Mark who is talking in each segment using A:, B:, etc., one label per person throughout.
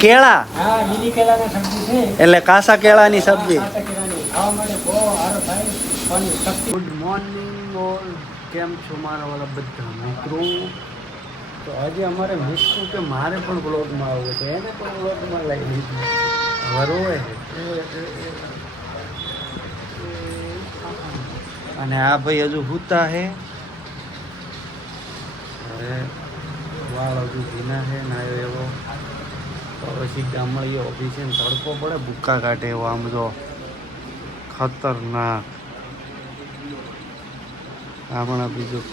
A: કેળા?
B: હા
A: એટલે કાસા કેળાની સબ્જી.
B: કેળાની. ખાવા માટે બહુ સારો થાય પણ
A: ગુડ મોર્નિંગ ઓલ કેમ છો મારા વાળા બધા મિત્રો? તો આજે અમારે મિસ્ટુ કે મારે પણ બ્લોગમાં આવવું છે. એને પણ બ્લોગમાં લઈ લીધું. વરોવે અને આ ભાઈ હજુ હુતા હે. હવે વાળ હજુ ભીના છે નાયો એવો. તો પછી ઓફિસે ને તડકો પડે, ભૂક્કા કાઢે એવો આમ જો ખતરનાક. હમણાં બીજું.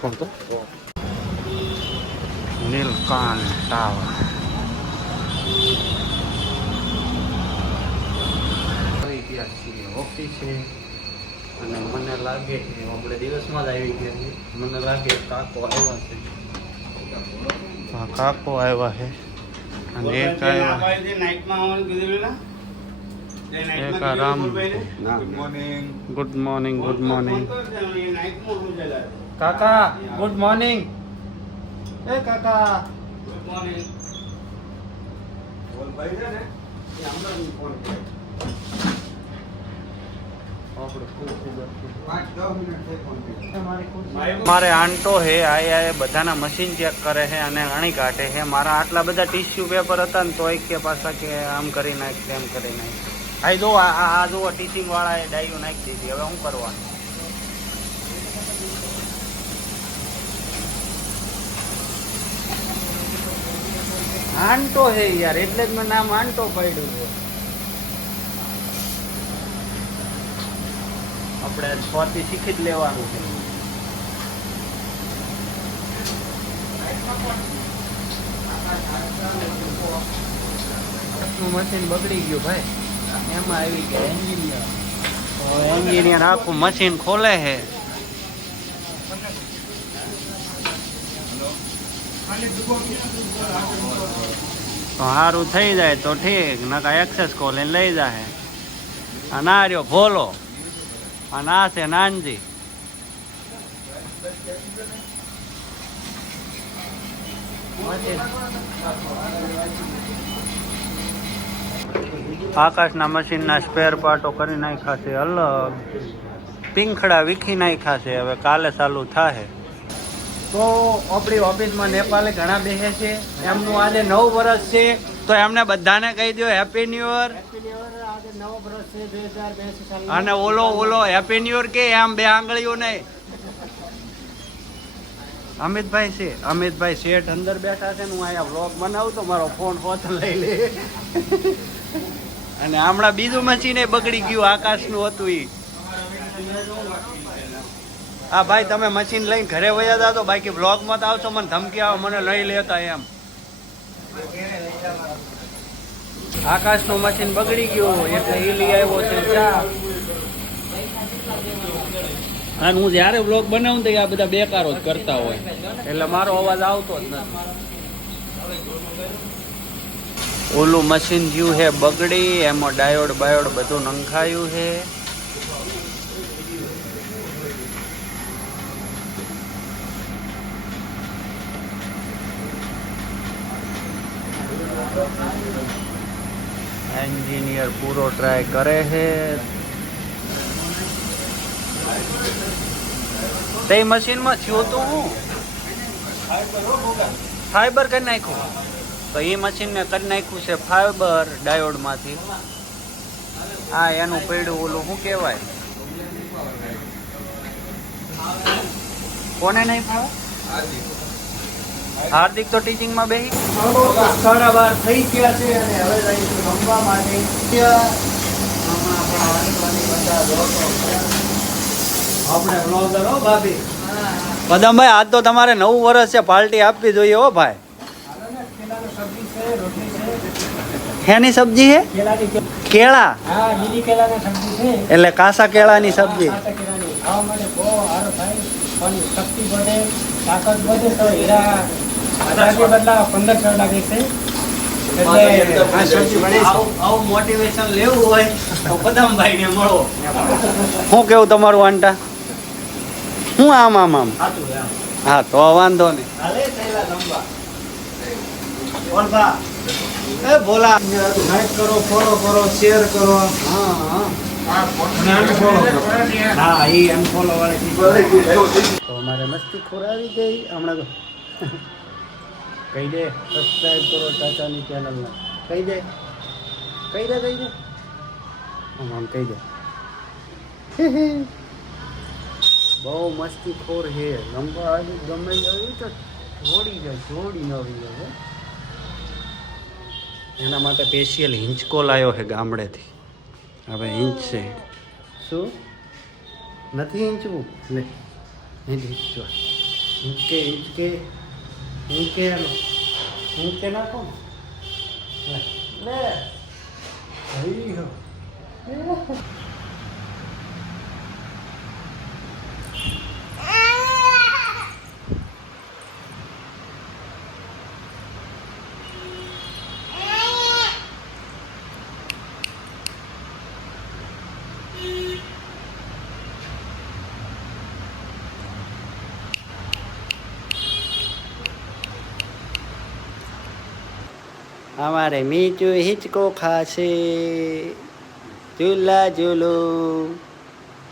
A: કોણ તો? નીલકાંઠ ટાવર. આવી છે, ઓફિસે. અને મને લાગે કે આપણે દિવસમાં જ આવી ગયા છીએ મને લાગે કાકો આવ્યા છે. હા કાકો આવ્યા છે. અને એક આવ્યા. એક આ Ram. Good morning good morning કાકા ગુડ મોર્નિંગ એ કાકા. ગુડ મોર્નિંગ મારે આંટો હે, આય આય, બધાના મશીન ચેક કરે છે અને અણી કાઢે છે મારા આટલા બધા ટીશ્યુ પેપર હતા ને તોય કે પાછા કે આમ કરી નાખ, તેમ કરી નાખ. આ જો, આ, આ- ટીચિંગ વાળા એ ડાઈઓ નાખી દીધી. હવે શું કરવાનું? આંટો હે યાર, એટલે જ મેં નામ આંટો પડ્યું છે. આપણે સ્વાથી શીખી જ લેવાનું છે. મશીન બગડી ગયું ભાઈ. એમાં આવી ગયા એન્જિનિયર એન્જિનિયર આખું મશીન ખોલે છે. તો સારું થઈ જાય તો ઠીક નકા એક્સેસ ખોલીને લઈ જાય અને આ રહ્યો ભોલો. અને આ છે નાનજી આકાશના મશીનના સ્પેર પાર્ટો કરી નાખ્યા છે, અલગ. પીંખડા વીખી નાખ્યા છે, હવે કાલે ચાલુ થાય તો આપણી ઓફિસમાં નેપાલે ઘણા બેસે છે. એમનું આજે નવ વર્ષ છે. તો એમને બધાને કહી દો હેપી ન્યુ યર અને ઓલો ઓલો હેપી ન્યુ યર કે આમ બે આંગળીઓ નહીં અમિતભાઈ છે અમિતભાઈ શેઠ અંદર બેઠા છે ને હું અહીંયા વ્લોગ બનાવું તો મારો ફોન હોત લઈ લે. અને હમણાં બીજું મશીન બગડી ગયું આકાશનું હતું એ હા ભાઈ તમે મશીન લઈને ઘરે વયા હતા તો બાકી વ્લોગમાં તો આવશો મને ધમકી આવે મને લઈ લેતા એમ. આકાશનું મશીન બગડી ગયું એટલે એ લઈ આવ્યો છે ચા. અને હું જ્યારે બ્લોગ બનાવું તો આ બધા બેકારો જ કરતા હોય. એટલે મારો અવાજ આવતો જ નથી. ઓલું મશીન જ્યું હે બગડી એમાં ડાયોડ બાયોડ બધું નંખાયું હે. એન્જિનિયર પૂરો ટ્રાય કરે છે. તે મશીનમાં થયો તો હું? ફાઈબર કરી નાખ્યું. તો એ મશીનને કરી નાખ્યું છે ફાઈબર ડાયોડમાંથી આ એનું પૈડું ઓલું શું કહેવાય? કોને નહીં ફાવે હાર્દિક તો ટીચિંગમાં બેહી. સાડા બાર થઈ ગયા છે અને હવે જઈશું રમવા માટે પદમભાઈ આજ તો તમારે નવું વર્ષ છે પાર્ટી આપવી જોઈએ હો ભાઈ. શેની સબ્જી છે? કેળા. એટલે કાસા કેળાની સબ્જી.
B: શક્તિ વધે તાકાત વધે તો હીરા હજારથી બદલા પંદરસો લાગે છે. એટલે આ સબ્જી બને છે.
A: મોટિવેશન લેવું હોય તો પદમભાઈ ને મળો. શું કેવું તમારું આંટા હું આમ આમ આમ. હા. તો વાંધો નહીં. હાલે થયેલા લંબા. એ બોલા. લાઈક કરો ફોલો કરો શેર કરો. હા હા. તો અમારે મસ્તી ખોરાવી ગઈ. હમણાં તો કહી દે સબસ્ક્રાઈબ કરો ચાચાની ચેનલને કહી દે કહી દે કહી દે આમ આમ કહી દે બહુ મસ્તી ખોર હે લંબા ગમે આવી તો જોડી જાય જોડી ન આવી જાય. એના માટે સ્પેશિયલ હિંચકો લાવ્યો છે ગામડેથી હવે હિંચ છે શું નથી હિંચવું લે હિંચ હિંચવા હિંચકે હિંચકે હિંચકે હિંચકે નાખો ને. લે હઈ હો. અમારે મીચું હિચકો ખાશે. ઝૂલા. ઝૂલો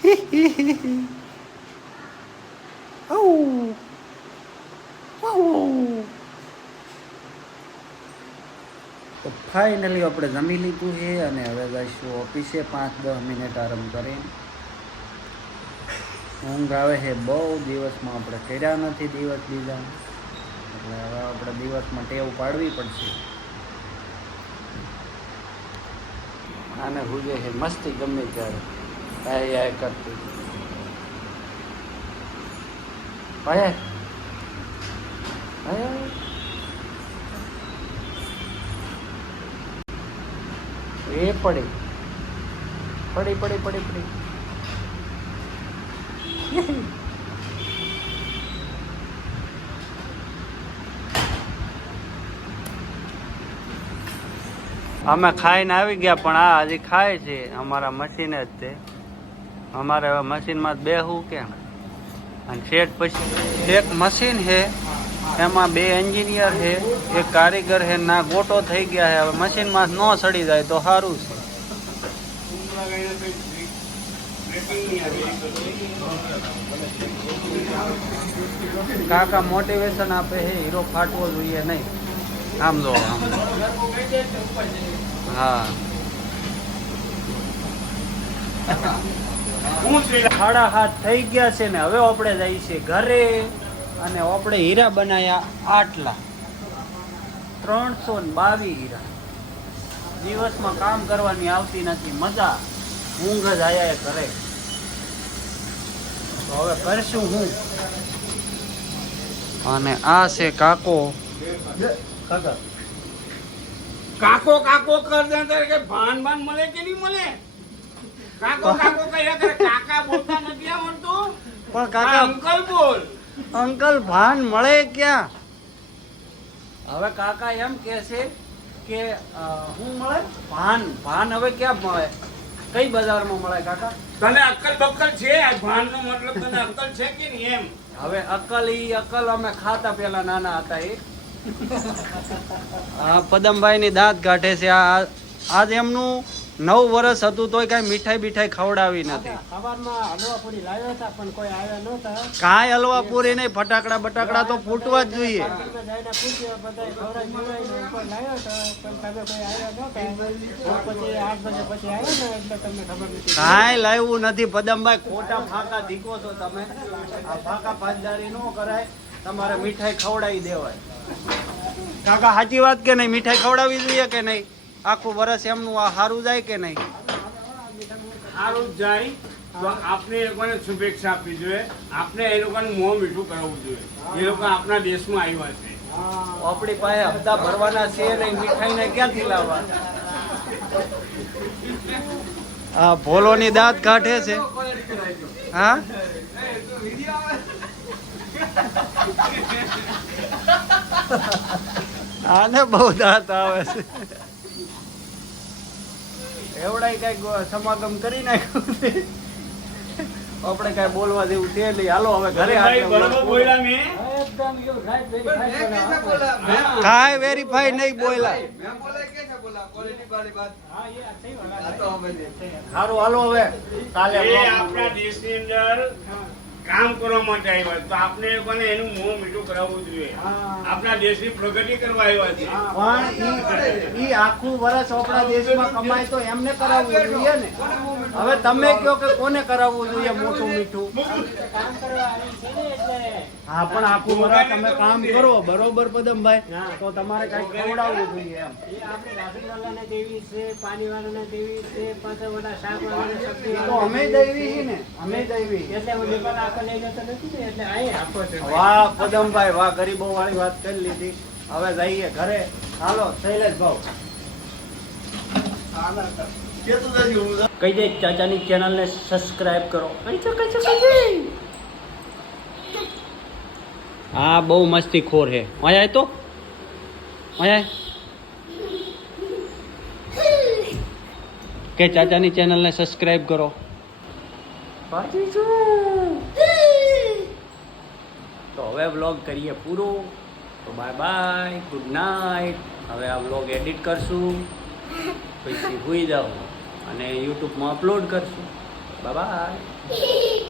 A: તો ફાઇનલી આપણે જમી લીધું છે અને હવે જઈશું ઓફિસે પાંચ દસ મિનિટ આરામ કરીને ઊંઘ આવે છે બહુ દિવસમાં આપણે કર્યા નથી દિવસ બીજા એટલે હવે આપણે દિવસમાં ટેવ પાડવી પડશે. આને હુજે છે મસ્તી ગમે ત્યારે. આય આય કરતી. આય એ પડી. પડી પડી પડી પડી. અમે ખાઈને આવી ગયા, પણ આ હજી ખાય છે, અમારા મશીન જ તે. અમારે હવે મશીનમાં જ બેહવું કેમ? અને શેઠ પછી એક મશીન છે, એમાં બે એન્જિનિયર છે, એક કારીગર છે, ના ગોટો થઈ ગયા છે. હવે મશીનમાં ન સડી જાય તો સારું છે. કાકા મોટિવેશન આપે છે, હીરો ફાટવો જોઈએ નહીં. આમ જો, આમ હા. સાડા હાથ થઈ ગયા છે ને હવે આપણે જઈએ છીએ ઘરે અને આપણે હીરા બનાયા આટલા. ત્રણસો ને બાવીસ હીરા. દિવસમાં કામ કરવાની આવતી નથી મજા. ઊંઘ જ આયા એ કરે તો હવે કરશું હું. અને આ છે કાકો. કાકા.
C: કાકો કાકો કર દે કે ભાન ભાન મળે કે નહીં મળે? કાકો કાકો કર્યા કરે કાકા બોલતા નથી આવડતું?
A: પણ કાકા
C: અંકલ બોલ.
A: અંકલ ભાન મળે ક્યાં? હવે કાકા એમ કે છે કે હું મળે? ભાન ભાન હવે ક્યાં મળે? કઈ બજારમાં મળે કાકા?
C: તને અક્કલ બક્કલ છે? આ ભાન નો મતલબ તને અક્કલ છે કે નહીં એમ?
A: હવે અકલ ઈ અકલ અમે ખાતા પેલા નાના હતા એ આ પદમભાઈ ની દાંત કાઢે છે. આ આજ એમનું નવ વર્ષ હતું તોય કાંઈ મીઠાઈ બીઠાઈ ખવડાવી નથી.
B: કોઈ
A: હલવા પૂરી નહીં ફટાકડા બટાકડા તો ફૂટવા જ જોઈએ.
B: કોઈ
A: લાવ્યું નથી. પદમભાઈ ખોટા ફાંકા દીકો છો તમે. આ ફાંકા ફાજદારી ન કરાય. તમારે મીઠાઈ ખવડાવી દેવાય. કાકા સાચી વાત કે નહીં? મીઠાઈ ખવડાવવી જોઈએ કે નહીં? આખું વર્ષ એમનું આ સારું જાય કે નહીં?
C: સારું જ જાય તો આપણે એ લોકોને શુભેચ્છા આપવી જોઈએ. આપણે એ લોકોનું મોં મીઠું કરાવવું જોઈએ. એ લોકો આપણા દેશમાં આવ્યા છે.
A: આપણી પાસે હપ્તા ભરવાના છે નહીં મીઠાઈને ક્યાંથી લાવવા? આ ભોલોની દાંત કાઢે છે. હા? આને બહુ દાંત આવે છે. એવડાય કંઈક સમાગમ કરી નાખ્યું આપણે કાંઈ બોલવા જેવું છે નહીં. હાલો હવે ઘરે. કાંઈ વેરીફાઈ નહીં
B: બોલા.
A: સારું હાલો હવે. કાલે
C: આપણા દેશની અંદર કામ કરવા માટે આવ્યા તો આપણે પણ એનું મોં મીઠું કરાવવું જોઈએ? આપણા દેશની પ્રગતિ કરવા આવ્યા છે.
A: પણ ઈ આખું વર્ષ આપણા દેશમાં કમાય તો એમને કરાવવું જોઈએ ને. હવે તમે કયો કે કોને કરાવવું જોઈએ મોટું મીઠું?
B: કામ કરવા આવી છે ને એટલે
A: હા પણ આખું વર્ષ તમે કામ કરો બરોબર પદમભાઈ?
B: હા.
A: તો તમારે કઈ ખવડાવવું જોઈએ એમ.
B: આપણે રાસનવાલાને દેવી છે પાણીવાળાને દેવી છે પાછા બધા શાકવાળાને
A: તો અમે દૈવી છી ને. અમે દૈવી.
B: એટલે છો
A: વાહ, પદમભાઈ, વાહ ગરીબો વાળી વાત કરી લીધી. હવે જઈએ ઘરે. હાલો, શૈલેષ ભાવ. કહી દે ચાચાની ચેનલને સબસ્ક્રાઇબ કરો. હા, બહુ મસ્તી ખોર હે. અહીંયા તો. અહીંયા કે ચાચાની ચેનલને સબસ્ક્રાઇબ કરો. તો હવે વ્લોગ કરીએ પૂરો. તો બાય બાય ગુડ નાઇટ હવે આ વ્લોગ એડિટ કરશું. પછી સુઈ જાઉં. અને યુટ્યુબમાં અપલોડ કરશું. બાય